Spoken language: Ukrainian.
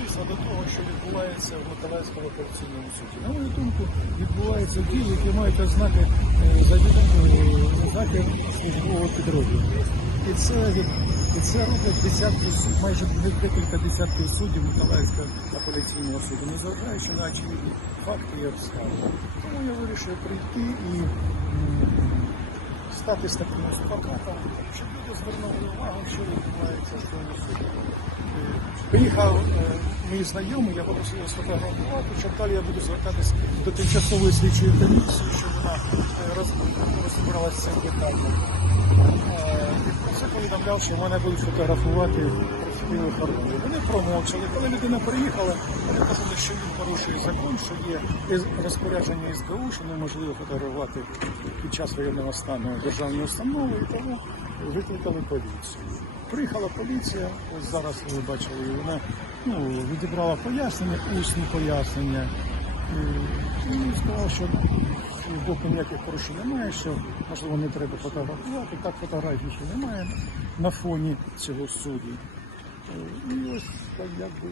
суспільства до того, що відбувається в Миколаївському апеляційному суді. На мою думку, відбуваються дії, які мають ознаки е, завідомо ознаки службового підрозділу. І це, і це роблять десятки майже декілька десятків суддів Миколаївського апеляційного суду, незважаючи на очевидні факти і обставини. Тому я вирішив прийти і м, стати з таким плакатом, щоб люди звернули увагу, що відбувається в цьому суді. Е, Приїхав мій знайомий, я попросив його сфотографувати, щоб далі я буду звертатися до тимчасової слідчої комісії, щоб вона е, роз- розібралася з цим питанням. Е, це повідомляв, що мене будуть фотографувати працівники охорони. Вони промовчали. Коли людина приїхала, вони казали, що він порушує закон, що є розпорядження СБУ, що неможливо фотографувати під час воєнного стану державні установи, і тому викликали поліцію. Приїхала поліція, ось зараз ви бачили, і вона ну, відібрала пояснення, усні пояснення. І, і сказала, що боку ніяких порушень немає, що можливо не треба фотографувати. Так фотографій ще немає на фоні цього суду. І ось так якби.